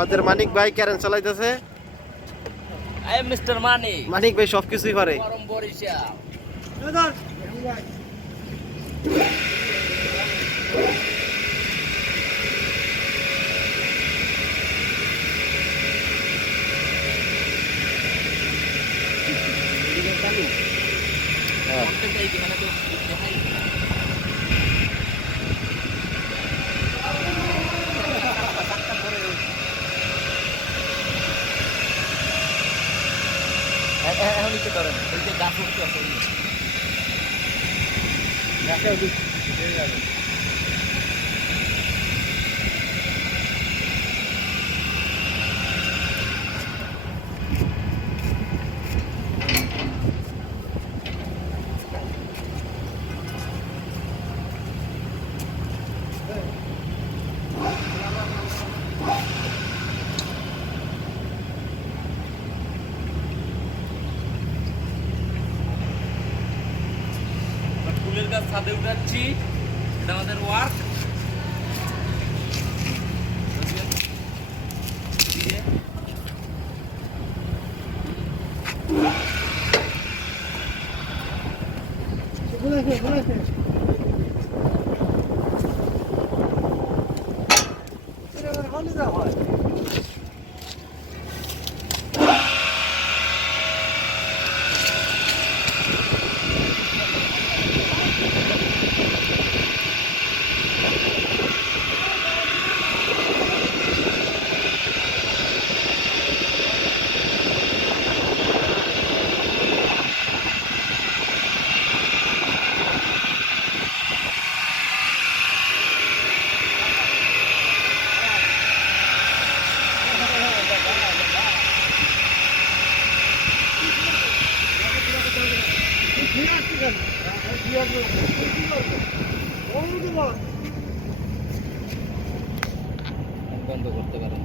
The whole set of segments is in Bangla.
ওদের মানিক ভাই ক্যারেন চালাইতেছে। I am mister money Manik ভাই পারে। গরম বরিশাল। হ্যাঁ। এখন নিতে পারেন ওই যে গাছ উঠতে আছে ওই গাছ ছাদে উঠাচ্ছি। এটা আমাদের ওয়ার্ক বন্ধ করতে পারেন।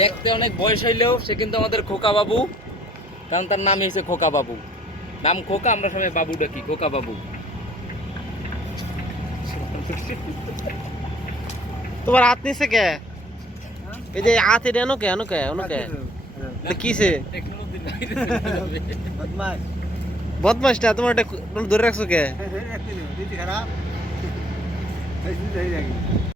দেখতে অনেক বয়স হইলেও সে কিন্তু আমাদের খোকা বাবু। কারণ তার নাম হয়েছে খোকা বাবু। নাম খোকা আমরা সবাই বাবু ডাকি খোকা বাবু। তোমার হাত নিছে কে? এই যে হাত এটা এনো কে এনো কে এনো কে কিসে? বদমাসটা তোমার এটা ধরে রাখছো কে? খারাপ।